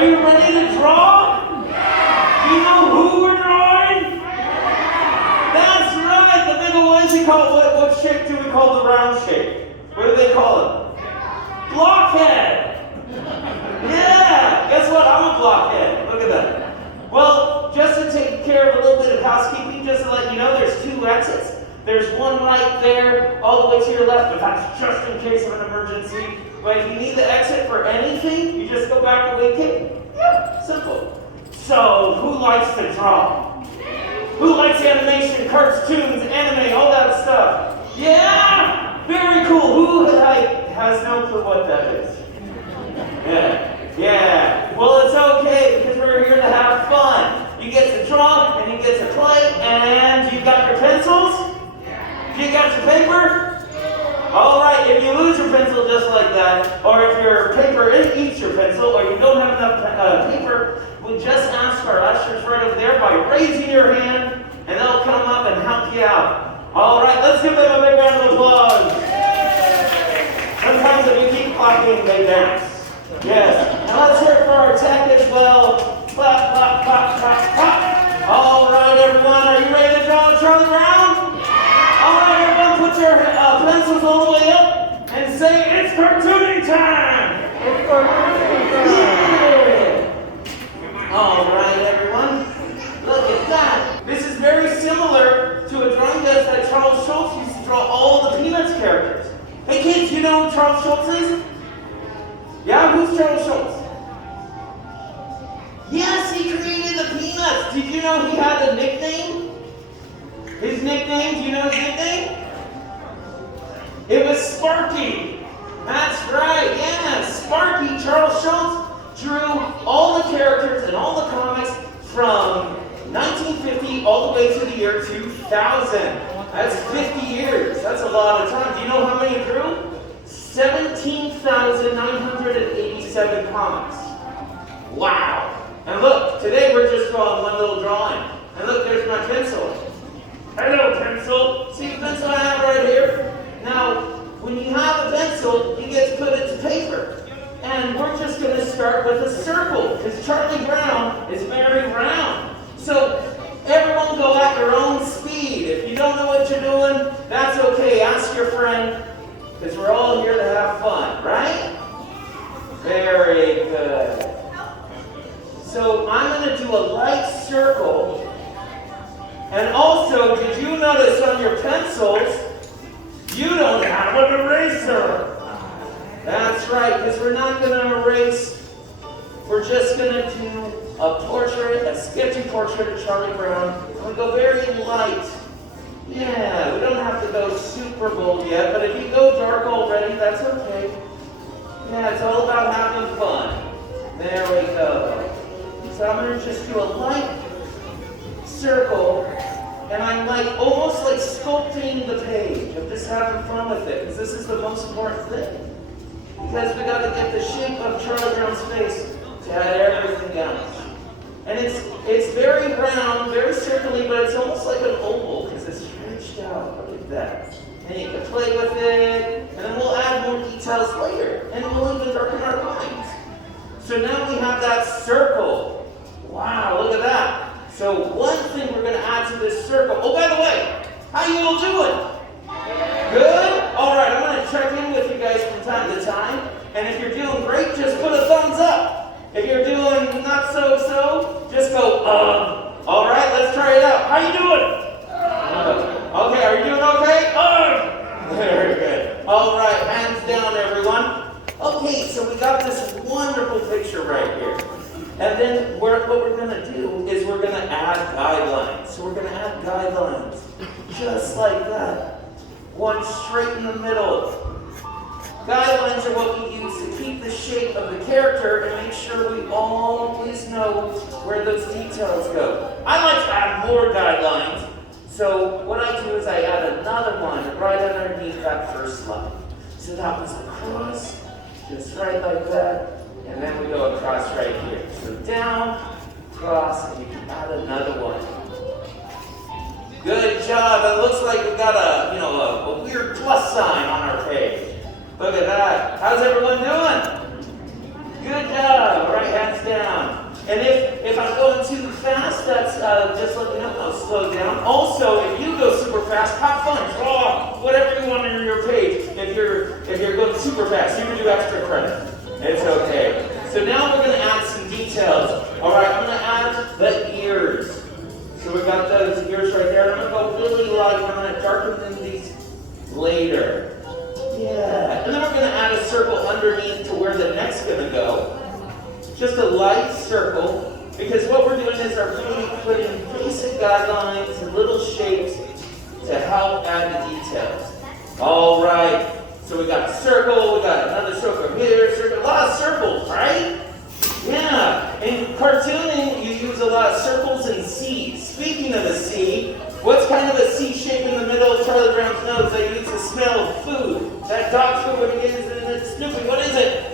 Are you ready to draw? Do you know who we're drawing? That's right, the big one. What shape do we call the round shape? What do they call it? Blockhead. Yeah, guess what? I'm a blockhead. Look at that. Well, just to take care of a little bit of housekeeping, just to let you know, there's 2 exits. There's one right there, all the way to your left, but that's just in case of an emergency. But if you need the exit for anything, you just go back the way you came. Yeah, simple. So, who likes to draw? Who likes animation, cartoons, anime, all that stuff? Yeah! Very cool. Who has no clue what that is? Yeah. Well, it's okay because we're here to have fun. You get to draw and you get to play, and you got your pencils? You got your paper? All right, if you lose your pencil just like that, or if your paper eats your pencil, or you don't have enough paper, we just ask our ushers right over there by raising your hand, and they'll come up and help you out. All right, let's give them a big round of applause. Sometimes if we keep clapping, they dance. Yes. And let's hear it for our tech as well. Clap, clap, clap, clap, clap. All right, everyone, are you ready to draw Charlie Brown? All right, everyone, put your pencils all the way up and say, it's cartooning time! It's cartooning time! Yeah. All right, everyone, look at that. This is very similar to a drawing desk that Charles Schultz used to draw all the Peanuts characters. Hey kids, you know who Charles Schultz is? Yeah, who's Charles Schultz? Yes, he created the Peanuts. Did you know he had a nickname? His nickname, do you know his nickname? It was Sparky. That's right, yeah, Sparky. Charles Schultz drew all the characters and all the comics from 1950 all the way to the year 2000. That's 50 years. That's a lot of time. Do you know how many he drew? 17,987 comics. Wow. And look, today we're just drawing one little drawing. And look, there's my pencil. Hello, pencil. See the pencil I have right here? Now, when you have a pencil, you get to put it to paper. And we're just going to start with a circle, because Charlie Brown is very round. So, everyone go at your own speed. If you don't know what you're doing, that's okay. Ask your friend, because we're all here to have fun, right? Very good. So I'm going to do a light circle. And also, did you notice on your pencils, you don't have an eraser? That's right, because we're not going to erase. We're just going to do a portrait, a sketchy portrait of Charlie Brown. We go very light. Yeah, we don't have to go super bold yet, but if you go dark already, that's okay. Yeah, it's all about having fun. There we go. So I'm going to just do a light circle, and I'm almost like sculpting the page. I'm just having fun with it, because this is the most important thing. Because we got to get the shape of Charlie Brown's face to add everything else. And it's very round, very circly, but it's almost like an oval, because it's stretched out. Look at that. And you can play with it, and then we'll add more details later, and we'll even darken our lines. So now we have that circle. Wow, look at that. So one thing we're going to add to this circle. Oh, by the way, how you all doing? Good? All right, I'm going to check in with you guys from time to time. And if you're doing great, just put a thumbs up. If you're doing not so, just go, All right, let's try it out. How you doing? Okay, are you doing okay? Very good. All right, hands down, everyone. Okay, so we got this wonderful picture right here. And then what we're going to do is we're going to add guidelines. So we're going to add guidelines just like that. One straight in the middle. Guidelines are what we use to keep the shape of the character and make sure we always know where those details go. I like to add more guidelines. So what I do is I add another one right underneath that first line. So that was the cross, just right like that. And then we go across right here. So down, cross, and you can add another one. Good job. It looks like we got a weird plus sign on our page. Look at that. How's everyone doing? Good job. All right, hands down. And if I'm going too fast, that's just let me know. I'll slow down. Also, if you go super fast, have fun. Draw whatever you want on your page. If you're going super fast, you can do extra credit. It's okay. So now we're going to add some details. All right, I'm going to add the ears. So we've got those ears right there. I'm going to go really light. I'm going to darken these later. Yeah. And then we're going to add a circle underneath to where the neck's going to go. Just a light circle, because what we're doing is we're really putting basic guidelines and little shapes to help add the details. All right, so we got a circle, we got another circle here, circle, a lot of circles, right? Yeah, in cartooning, you use a lot of circles and C's. Speaking of the C, what's kind of a C shape in the middle of Charlie Brown's nose that you use to smell food? That dog food when he gets in it's Snoopy, what is it?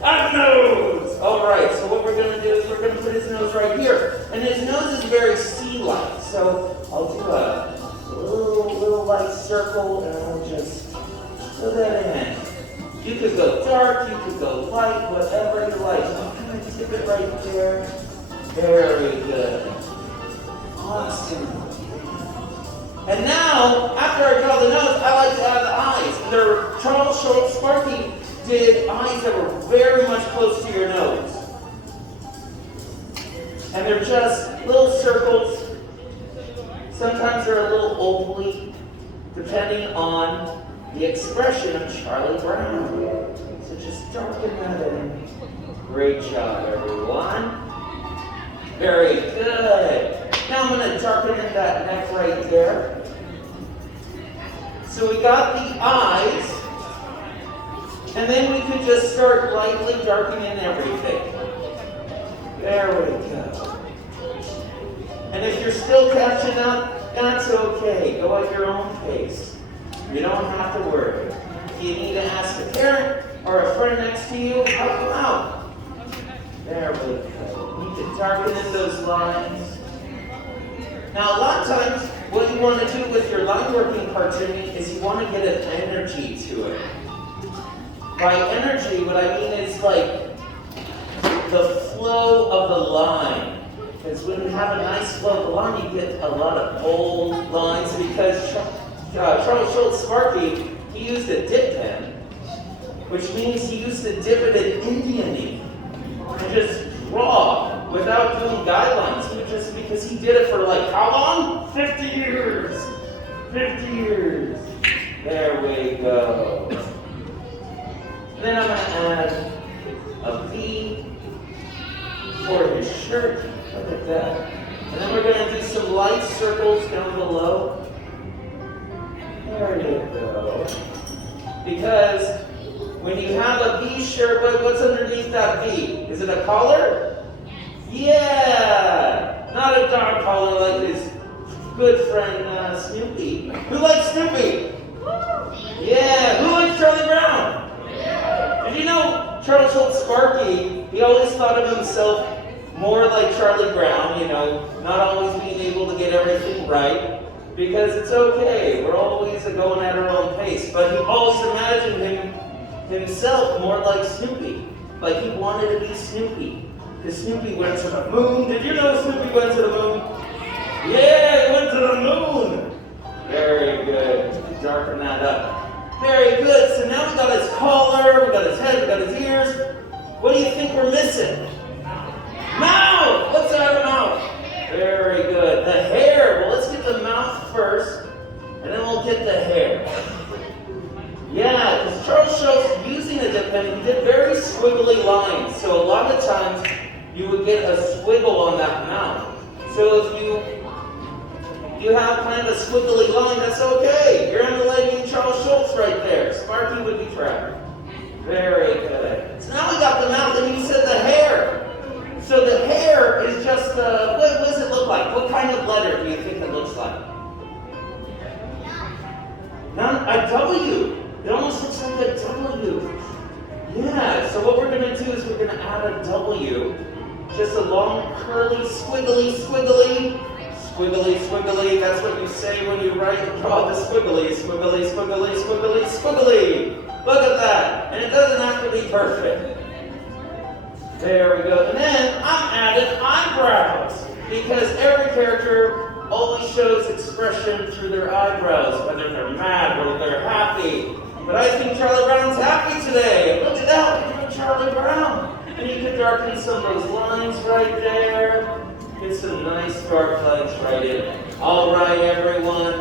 A nose! Alright, so what we're going to do is we're going to put his nose right here. And his nose is very C-like. So I'll do a little light circle and I'll just put that in. You could go dark, you could go light, whatever you like. I'm going to tip it right there. Very good. Awesome. And now, after I draw the nose, I like to add the eyes. They're Charles Schultz Sparky did eyes that were very much close to your nose. And they're just little circles. Sometimes they're a little ovally, depending on the expression of Charlie Brown. So just darken that in. Great job, everyone. Very good. Now I'm going to darken in that neck right there. So we got the eyes. And then we could just start lightly darkening everything. There we go. And if you're still catching up, that's okay. Go at your own pace. You don't have to worry. If you need to ask a parent or a friend next to you, help them out. There we go. You can darken in those lines. Now, a lot of times, what you want to do with your line working cartooning is you want to get an energy to it. By energy, what I mean is like the flow of the line. Because when you have a nice flow of the line, you get a lot of bold lines. Because Charles Schultz Sparky, he used a dip pen, which means he used to dip it in Indian ink and just draw without doing guidelines. Just because he did it for like how long? 50 years. 50 years. There we go. Then I'm going to add a V for his shirt. Look at that. And then we're going to do some light circles down below. There you go. Because when you have a V shirt, what's underneath that V? Is it a collar? Yeah! Not a dog collar like his good friend Snoopy. Who likes Snoopy? Yeah! Who likes Charlie Brown? Did you know Charles Schultz Sparky, he always thought of himself more like Charlie Brown, you know, not always being able to get everything right, because it's okay, we're always going at our own pace, but he always imagined himself more like Snoopy, like he wanted to be Snoopy, because Snoopy went to the moon. Did you know Snoopy went to the moon? Yeah, he went to the moon! Very good, darken that up. Very good. So now we got his collar, we got his head, we got his ears. What do you think we're missing? Mouth! Let's add a mouth. Very good. The hair. Well, let's get the mouth first, and then we'll get the hair. Yeah, because Charles Schultz, using a dip pen, he did very squiggly lines. So a lot of times, you would get a squiggle on that mouth. So if you have kind of a squiggly line, that's okay. You're emulating Charles Schultz right there. Sparky would be trapped. Very good. So now we got the mouth, and you said the hair. So the hair is just, what does it look like? What kind of letter do you think it looks like? A W. It almost looks like a W. Yeah, so what we're going to do is we're going to add a W. Just a long, curly, squiggly, squiggly. Squiggly, squiggly, that's what you say when you write and draw the squiggly. Squiggly, squiggly, squiggly, squiggly. Look at that. And it doesn't have to be perfect. There we go. And then I'm adding eyebrows because every character only shows expression through their eyebrows, whether they're mad, whether they're happy. But I think Charlie Brown's happy today. Look at that, look at Charlie Brown. And you can darken some of those lines right there. Get some nice dark lines right in. All right, everyone.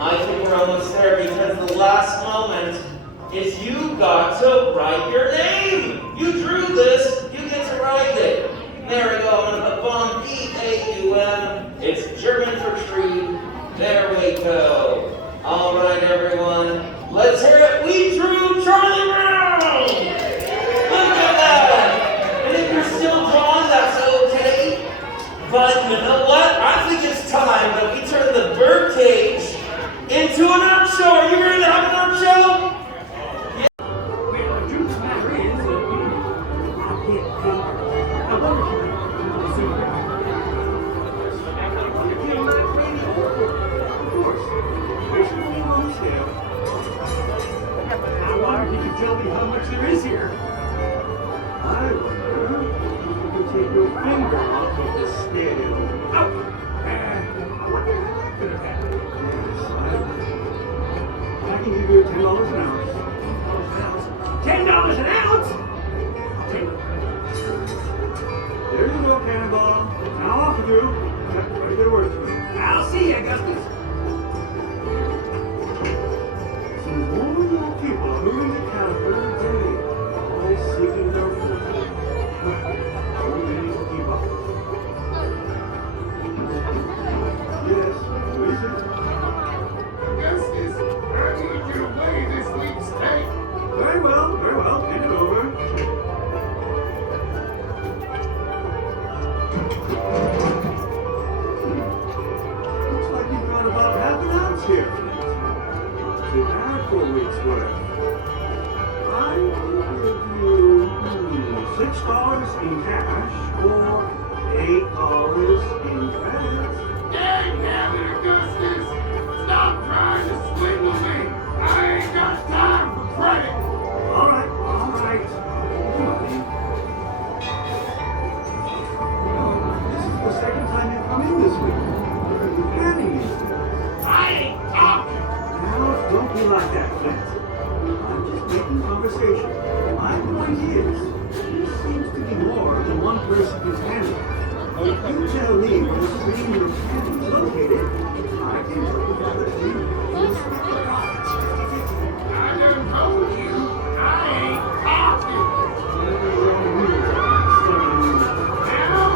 I think we're almost there because the last moment is you got to write your name. You drew this, you get to write it. There we go, I'm gonna put Baum, B-A-U-M. It's German for tree. There we go. All right, everyone. Let's hear it. We drew Charlie Brown. Look at that. And if you're still drawing, that's okay. But you know what? I think it's time that we turn the bird cage into an art show. Are you ready to have an art show? Tell me how much there is here. I wonder if you can take your finger off of the scale. Oh! What the heck could have happened? Yes, I can give you $10 an ounce. $10 an ounce? I'll take it. There you go, Cannonball. Now off with you. Ready to get a word to me. I'll see you, Augustus. People are moving to town every day, all seeking their fortune. Only they will keep up. Yes, who is it? Augustus, I need you to weigh this week's steak. Very well, very well. Hand it over. Looks like you've got about half an ounce here. Too bad for a week's worth. I will give you $6 in cash or $8 in credit. Dang nabbit, Augustus! Stop trying to swindle me! I ain't got time for credit! All right. This is the second time you've come in this week. What are you planning these? I ain't talking! Now, don't be like that, Flint. I'm just making conversation. My point is, there seems to be more than one person who's handling. If you tell me where the stream your candy is located, I can put together a deal. I done told you, I ain't talking! Now,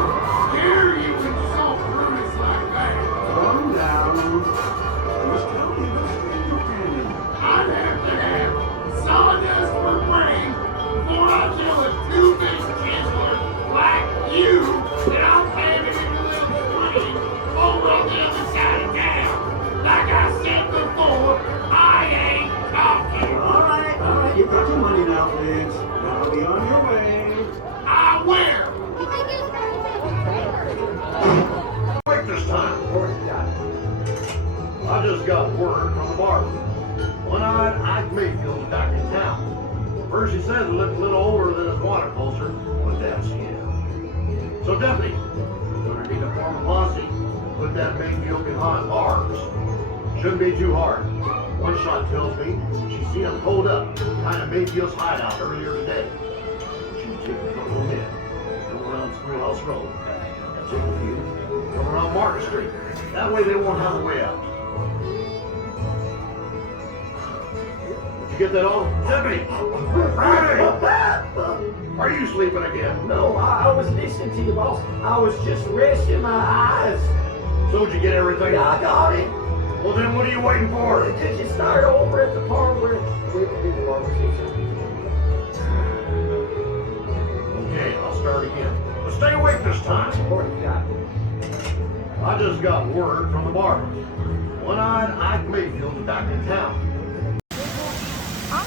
dare you insult Brutus like that? Calm down. Just tell me where the stream your candy. I'd have to have sawdust for brain before I kill a two-faced chiseler like you, and I'll cram it in a little stream over on the other side of town. Like I said before, I ain't talking. All right. You've got your money now, Flint. Now be on your way. I will. Quick this time. I just got word from the barber. One-eyed Ike Mayfield's back in town. First he said he looked a little older than his water culture, but that's him. So deputy, gonna need to form a posse, put that Mayfield behind bars. Shouldn't be too hard. One shot tells me she seen him hold up behind a Mayfield's hideout earlier today. She took a couple of men, come around Schoolhouse Road. Take a few, come around Market Street. That way they won't have a way out. Did you get that all? Deputy! Hey! Are you sleeping again? No, I was listening to you, boss. I was just resting my eyes. So did you get everything? Yeah, I got it. Well then what are you waiting for? Did you start over at the part where we did the barber Okay, I'll start again. But stay awake this time. What you got? I just got word from the barber. One-eyed Ike Mayfield is back in town. 아,